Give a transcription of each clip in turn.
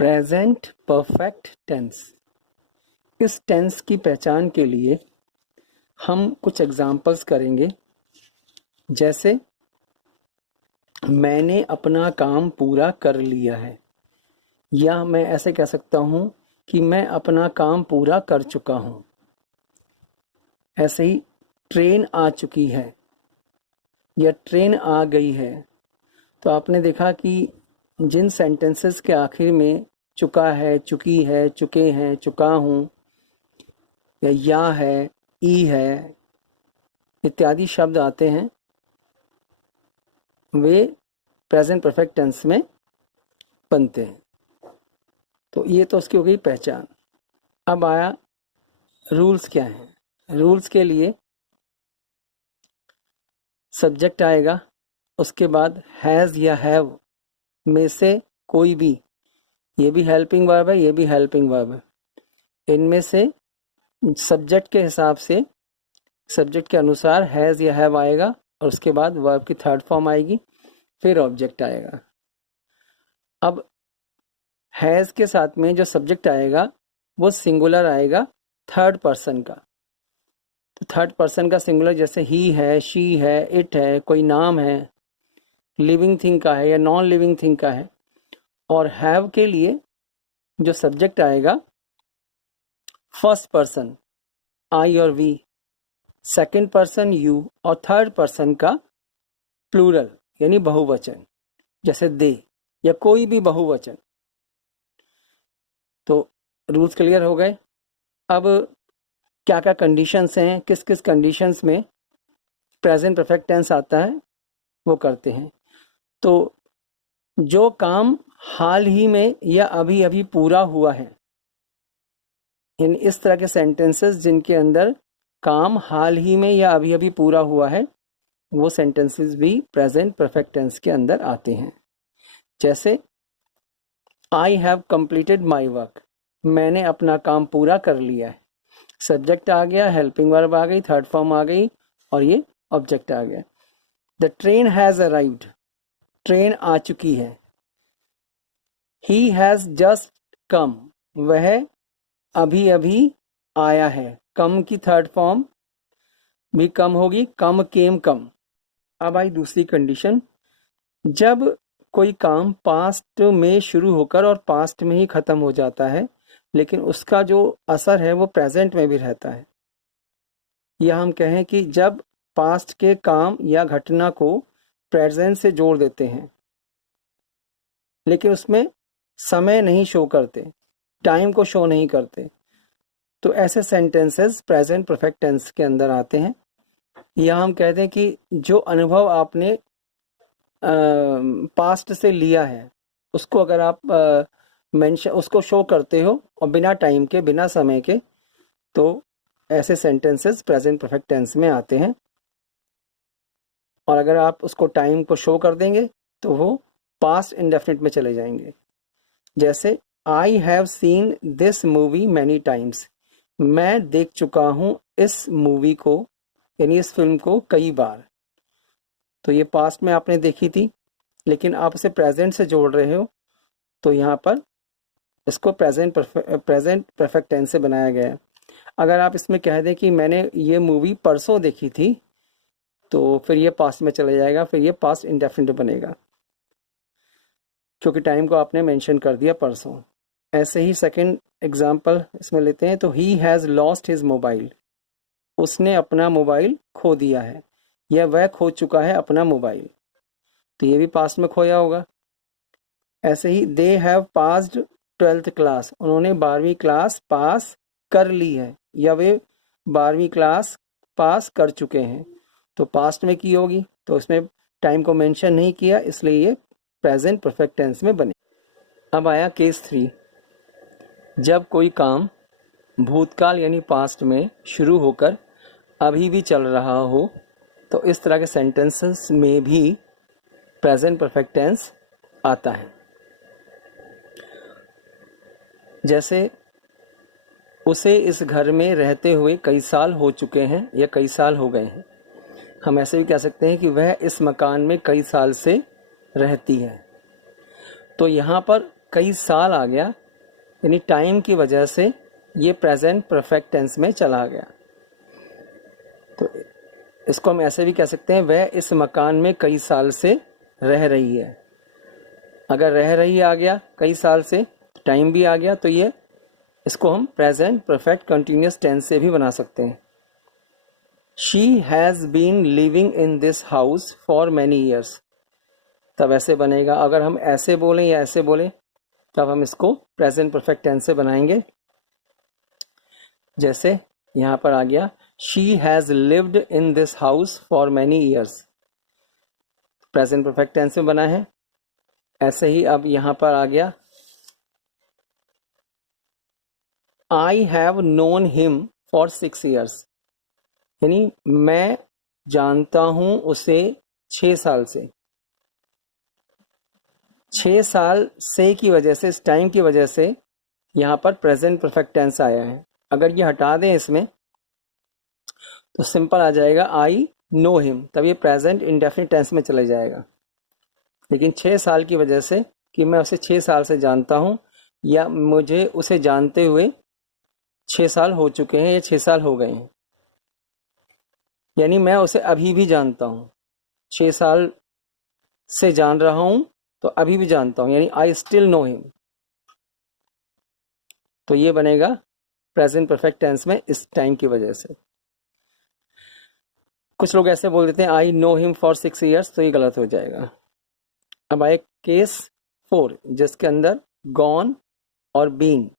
Present perfect tense. इस tense की पहचान के लिए हम कुछ एग्जाम्पल्स करेंगे, जैसे मैंने अपना काम पूरा कर लिया है, या मैं ऐसे कह सकता हूँ कि मैं अपना काम पूरा कर चुका हूँ। ऐसे ही ट्रेन आ चुकी है या ट्रेन आ गई है। तो आपने देखा कि जिन सेंटेंसेस के आखिर में चुका है, चुकी है, चुके हैं, चुका हूँ या है, ई है इत्यादि शब्द आते हैं, वे प्रेजेंट परफेक्ट टेंस में बनते हैं। तो ये तो उसकी हो गई पहचान। अब आया रूल्स क्या हैं। रूल्स के लिए सब्जेक्ट आएगा, उसके बाद हैज़ या हैव में से कोई भी, ये भी हेल्पिंग वर्ब है, ये भी हेल्पिंग वर्ब है। इनमें से सब्जेक्ट के हिसाब से, सब्जेक्ट के अनुसार हैज़ या हैव आएगा और उसके बाद वर्ब की थर्ड फॉर्म आएगी, फिर ऑब्जेक्ट आएगा। अब हैज़ के साथ में जो सब्जेक्ट आएगा वो सिंगुलर आएगा, थर्ड पर्सन का। तो थर्ड पर्सन का सिंगुलर जैसे ही है, शी है, इट है, कोई नाम है, लिविंग थिंग का है या नॉन लिविंग थिंग का है। और हैव के लिए जो सब्जेक्ट आएगा फर्स्ट पर्सन आई और वी, सेकंड पर्सन यू, और थर्ड पर्सन का प्लूरल यानी बहुवचन जैसे दे या कोई भी बहुवचन। तो रूल्स क्लियर हो गए। अब क्या क्या कंडीशंस हैं, किस किस कंडीशंस में प्रेजेंट परफेक्ट टेंस आता है वो करते हैं। तो जो काम हाल ही में या अभी अभी पूरा हुआ है, इन इस तरह के सेंटेंसेस जिनके अंदर काम हाल ही में या अभी अभी पूरा हुआ है, वो सेंटेंसेस भी प्रेजेंट परफेक्ट टेंस के अंदर आते हैं। जैसे I have completed my work, मैंने अपना काम पूरा कर लिया है। सब्जेक्ट आ गया, हेल्पिंग वर्ब आ गई, थर्ड फॉर्म आ गई और ये ऑब्जेक्ट आ गया। The train has arrived, train आ चुकी है। ही हैज जस्ट कम, वह अभी अभी आया है। कम की थर्ड फॉर्म भी कम होगी, कम केम कम। अब आई दूसरी कंडीशन, जब कोई काम पास्ट में शुरू होकर और पास्ट में ही खत्म हो जाता है, लेकिन उसका जो असर है वो प्रेजेंट में भी रहता है। या हम कहें कि जब पास्ट के काम या घटना को प्रेजेंट से जोड़ देते हैं, लेकिन उसमें समय नहीं शो करते, टाइम को शो नहीं करते, तो ऐसे सेंटेंसेस प्रेजेंट परफेक्ट टेंस के अंदर आते हैं। या हम कहते हैं कि जो अनुभव आपने पास्ट से लिया है, उसको अगर आप मेंशन उसको शो करते हो और बिना टाइम के, बिना समय के, तो ऐसे सेंटेंसेस प्रेजेंट परफेक्ट टेंस में आते हैं। और अगर आप उसको टाइम को शो कर देंगे तो वो पास्ट इंडेफिनिट में चले जाएंगे। जैसे I have seen this movie many times, मैं देख चुका हूँ इस मूवी को यानी इस फिल्म को कई बार। तो ये पास्ट में आपने देखी थी, लेकिन आप इसे प्रेजेंट से जोड़ रहे हो, तो यहाँ पर इसको प्रेजेंट परफेक्ट टेंस से बनाया गया है। अगर आप इसमें कह दें कि मैंने ये मूवी परसों देखी थी, तो फिर ये पास्ट में चला जाएगा, फिर ये पास्ट इंडेफिनिट बनेगा, क्योंकि टाइम को आपने मेंशन कर दिया परसों। ऐसे ही सेकंड एग्जांपल इसमें लेते हैं। तो he has lost his mobile, उसने अपना मोबाइल खो दिया है या वह खो चुका है अपना मोबाइल, तो ये भी पास्ट में खोया होगा। ऐसे ही they have passed 12th class, उन्होंने 12वीं क्लास पास कर ली है या वे 12वीं क्लास पास कर चुके हैं, तो पास्ट में की होगी, तो इसमें टाइम को मेंशन नहीं किया, इसलिए ये प्रेजेंट परफेक्ट टेंस में बने। अब आया केस 3, जब कोई काम भूतकाल यानी पास्ट में शुरू होकर अभी भी चल रहा हो, तो इस तरह के सेंटेंसेस में भी प्रेजेंट परफेक्ट टेंस आता है। जैसे उसे इस घर में रहते हुए कई साल हो चुके हैं या कई साल हो गए हैं। हम ऐसे भी कह सकते हैं कि वह इस मकान में कई साल से रहती है। तो यहाँ पर कई साल आ गया, यानी टाइम की वजह से ये प्रेजेंट परफेक्ट टेंस में चला गया। तो इसको हम ऐसे भी कह सकते हैं, वह इस मकान में कई साल से रह रही है। अगर रह रही आ गया कई साल से, टाइम भी आ गया, तो ये इसको हम प्रेजेंट परफेक्ट कंटिन्यूअस टेंस से भी बना सकते हैं। She has been living in this house for many years, तब ऐसे बनेगा। अगर हम ऐसे बोलें या ऐसे बोलें, तब हम इसको प्रेजेंट परफेक्ट टेंस से बनाएंगे। जैसे यहाँ पर आ गया, she has lived in this house for many years, present perfect tense में बना है। ऐसे ही अब यहाँ पर आ गया, I have known him for 6 years, यानी मैं जानता हूं उसे 6 साल से। 6 साल से की वजह से, इस टाइम की वजह से यहाँ पर प्रेजेंट परफेक्ट टेंस आया है। अगर ये हटा दें इसमें तो सिंपल आ जाएगा आई नो हिम, तब ये प्रेजेंट इंडेफिनिट टेंस में चले जाएगा। लेकिन 6 साल की वजह से कि मैं उसे 6 साल से जानता हूं, या मुझे उसे जानते हुए 6 साल हो चुके हैं या 6 साल हो गए हैं, यानी मैं उसे अभी भी जानता हूं। 6 साल से जान रहा हूं तो अभी भी जानता हूं, यानी आई स्टिल नो हिम। तो ये बनेगा प्रेजेंट परफेक्ट टेंस में इस टाइम की वजह से। कुछ लोग ऐसे बोल देते हैं I know him for 6 years, तो ये गलत हो जाएगा। अब आए केस 4, जिसके अंदर गॉन और बीन।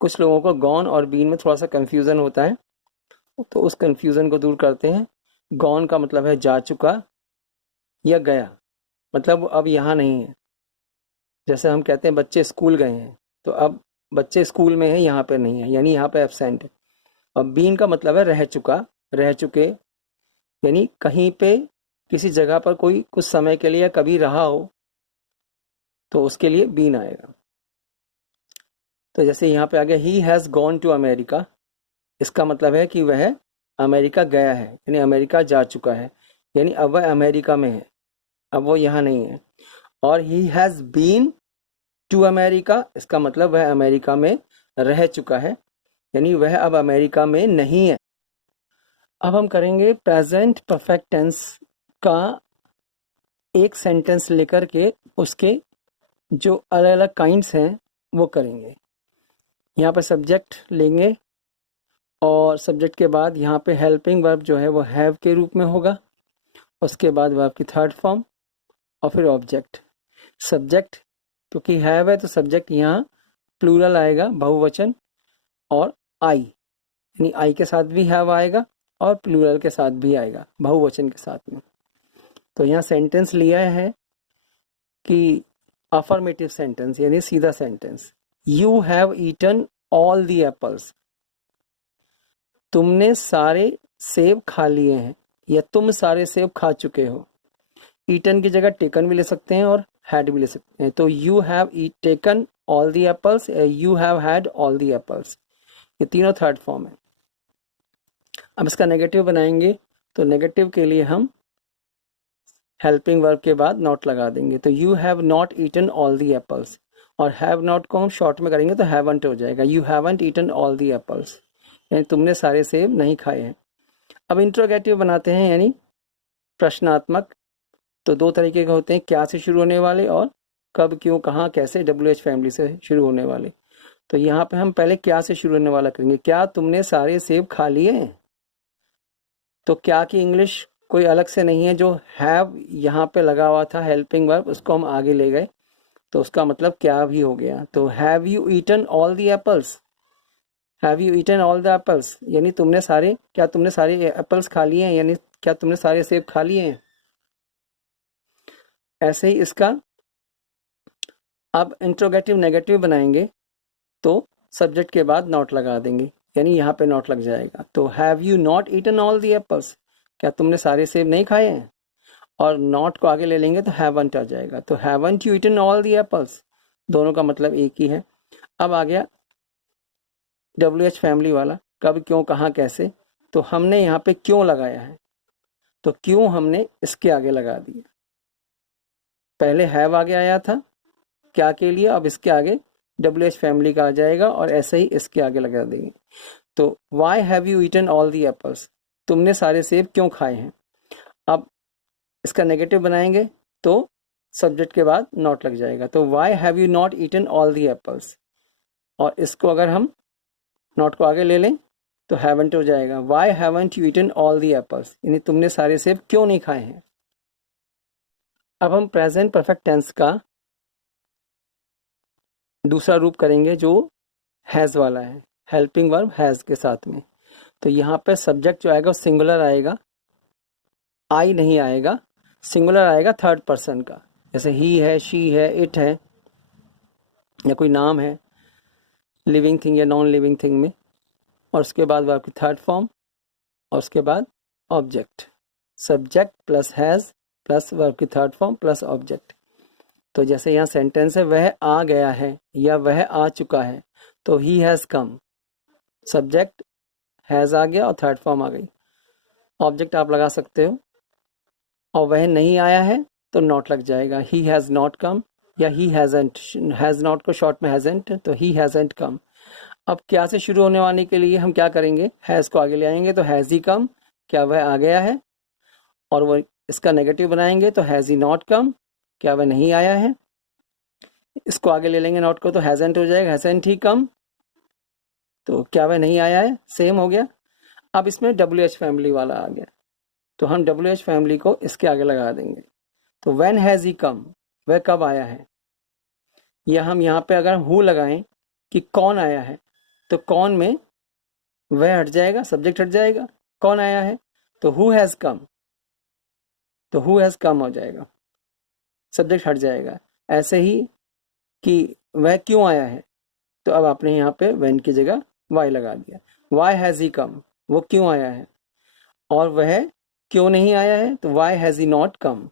कुछ लोगों को गॉन और बीन में थोड़ा सा कंफ्यूजन होता है, तो उस कंफ्यूजन को दूर करते हैं। गॉन का मतलब है जा चुका या गया, मतलब वो अब यहाँ नहीं है। जैसे हम कहते हैं बच्चे स्कूल गए हैं, तो अब बच्चे स्कूल में हैं, यहाँ पे नहीं है, यानी यहाँ पे एब्सेंट है। और बीन का मतलब है रह चुका, रह चुके, यानी कहीं पे किसी जगह पर कोई कुछ समय के लिए कभी रहा हो, तो उसके लिए बीन आएगा। तो जैसे यहाँ पे आ गया, he has gone to America, इसका मतलब है कि वह अमेरिका गया है, यानी अमेरिका जा चुका है, यानी अब वह अमेरिका में है, अब वो यहाँ नहीं है। और he has been to America, इसका मतलब वह अमेरिका में रह चुका है, यानी वह अब अमेरिका में नहीं है। अब हम करेंगे प्रेजेंट परफेक्ट टेंस का एक सेंटेंस लेकर के उसके जो अलग अलग काइंड्स हैं वो करेंगे। यहाँ पर सब्जेक्ट लेंगे और सब्जेक्ट के बाद यहाँ पे हेल्पिंग वर्ब जो है वो हैव के रूप में होगा, उसके बाद वर्ब की थर्ड फॉर्म और फिर ऑब्जेक्ट। सब्जेक्ट क्योंकि हैव है तो सब्जेक्ट यहाँ प्लूरल आएगा, बहुवचन, और आई, यानी आई के साथ भी हैव आएगा और प्लूरल के साथ भी आएगा, बहुवचन के साथ में। तो यहाँ सेंटेंस लिया है कि अफर्मेटिव सेंटेंस, यानी सीधा sentence. You have eaten all the apples, तुमने सारे सेब खा लिए हैं, या तुम सारे सेब खा चुके हो। ईटन की जगह टेकन भी ले सकते हैं और हैड भी ले सकते हैं। तो you have taken all the apples, you have had all the apples, ये तीनों थर्ड फॉर्म है। अब इसका नेगेटिव बनाएंगे, तो नेगेटिव के लिए हम हेल्पिंग वर्ब के बाद नॉट लगा देंगे। तो you have not eaten all the apples, और हैव नॉट को हम शॉर्ट में करेंगे तो हैवंट हो जाएगा। You haven't eaten all the apples, यानी तुमने सारे सेब नहीं खाए हैं। अब इंट्रोगेटिव बनाते हैं, यानी प्रश्नात्मक। तो 2 तरीके के होते हैं, क्या से शुरू होने वाले और कब, क्यों, कहाँ, कैसे, WH फैमिली से शुरू होने वाले। तो यहाँ पे हम पहले क्या से शुरू होने वाला करेंगे, क्या तुमने सारे सेब खा लिए हैं। तो क्या की इंग्लिश कोई अलग से नहीं है, जो हैव यहाँ पे लगा हुआ था हेल्पिंग वर्ब, उसको हम आगे ले गए, तो उसका मतलब क्या भी हो गया। तो have you eaten all the apples, have you eaten all the apples, यानी तुमने सारे, क्या तुमने सारे एप्पल्स खा लिए हैं, यानी क्या तुमने सारे सेब खा लिए हैं। ऐसे ही इसका अब इंट्रोगेटिव नेगेटिव बनाएंगे, तो सब्जेक्ट के बाद नॉट लगा देंगे, यानी यहाँ पे नॉट लग जाएगा। तो have you not eaten all the apples, क्या तुमने सारे सेब नहीं खाए हैं, और नॉट को आगे ले लेंगे तो हैवंट आ जाएगा। तो haven't you eaten all the apples, दोनों का मतलब एक ही है। अब आ गया WH फैमिली वाला, कब, क्यों, कहाँ, कैसे। तो हमने यहाँ पे क्यों लगाया है, तो क्यों हमने इसके आगे लगा दिया। पहले हैव आगे आया था, क्या के लिए, अब इसके आगे WH फैमिली का आ जाएगा और ऐसे ही इसके आगे लगा देंगे। तो why have you eaten all the apples, तुमने सारे सेब क्यों खाए हैं। अब इसका नेगेटिव बनाएंगे तो सब्जेक्ट के बाद नॉट लग जाएगा, तो why have you not eaten all the apples, और इसको अगर हम नॉट को आगे ले लें तो हैवंट हो जाएगा, why haven't you eaten all the apples, यानी तुमने सारे सेब क्यों नहीं खाए हैं। अब हम प्रेजेंट परफेक्ट टेंस का दूसरा रूप करेंगे जो हैज़ वाला है, हेल्पिंग वर्ब हैज़ के साथ में। तो यहाँ पे सब्जेक्ट जो आएगा वो सिंगुलर आएगा, आई नहीं आएगा, सिंगुलर आएगा थर्ड पर्सन का, जैसे ही है, शी है, इट है, या कोई नाम है लिविंग थिंग या नॉन लिविंग थिंग में, और उसके बाद वर्ब की थर्ड फॉर्म, और उसके बाद object, subject plus has plus verb की थर्ड फॉर्म प्लस ऑब्जेक्ट। तो जैसे यहाँ सेंटेंस है वह आ गया है या वह आ चुका है, तो he has come, subject has आ गया और थर्ड फॉर्म आ गई, ऑब्जेक्ट आप लगा सकते हो, और वह नहीं आया है तो नॉट लग जाएगा, ही हैज़ नॉट कम या ही हैज़ेंट, हैज़ नॉट को शॉर्ट में हैज़ेंट, तो ही हैज़ेंट कम। अब क्या से शुरू होने वाले के लिए हम क्या करेंगे, हैज़ को आगे ले आएंगे, तो हैज़ ही कम, क्या वह आ गया है, और वो इसका नेगेटिव बनाएंगे तो हैज़ ही नॉट कम, क्या वह नहीं आया है, इसको आगे ले लेंगे नॉट को तो हैज़ेंट हो जाएगा, हैज़ेंट ही कम, तो क्या वह नहीं आया है, सेम हो गया। अब इसमें WH फैमिली वाला आ गया, तो हम WH फैमिली को इसके आगे लगा देंगे, तो व्हेन हैज़ ही कम, वह कब आया है, या हम यहाँ पे अगर हु लगाएं कि कौन आया है, तो कौन में वह हट जाएगा, सब्जेक्ट हट जाएगा, कौन आया है, तो हु हैज़ कम, तो हु हैज़ कम हो जाएगा, सब्जेक्ट हट जाएगा। ऐसे ही कि वह क्यों आया है, तो अब आपने यहाँ पे व्हेन की जगह वाई लगा दिया, वाई हैज़ ही कम, वो क्यों आया है, और वह क्यों नहीं आया है, तो why has he not come,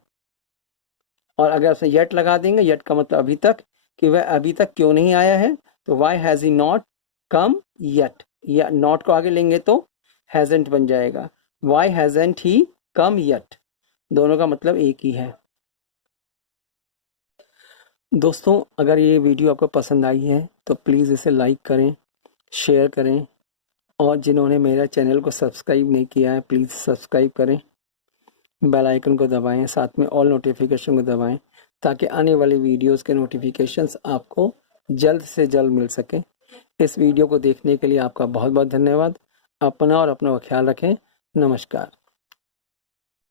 और अगर उसमें येट लगा देंगे, येट का मतलब अभी तक, कि वह अभी तक क्यों नहीं आया है, तो why has he not come yet, या नॉट को आगे लेंगे तो हैजेंट बन जाएगा, वाई हैजेंट ही कम येट, दोनों का मतलब एक ही है। दोस्तों अगर ये वीडियो आपको पसंद आई है तो प्लीज़ इसे लाइक करें, शेयर करें, और जिन्होंने मेरा चैनल को सब्सक्राइब नहीं किया है प्लीज़ सब्सक्राइब करें, बेल आइकन को दबाएं, साथ में ऑल नोटिफिकेशन को दबाएं, ताकि आने वाली वीडियोस के नोटिफिकेशंस आपको जल्द से जल्द मिल सके। इस वीडियो को देखने के लिए आपका बहुत बहुत धन्यवाद। अपना और अपना ख्याल रखें। नमस्कार।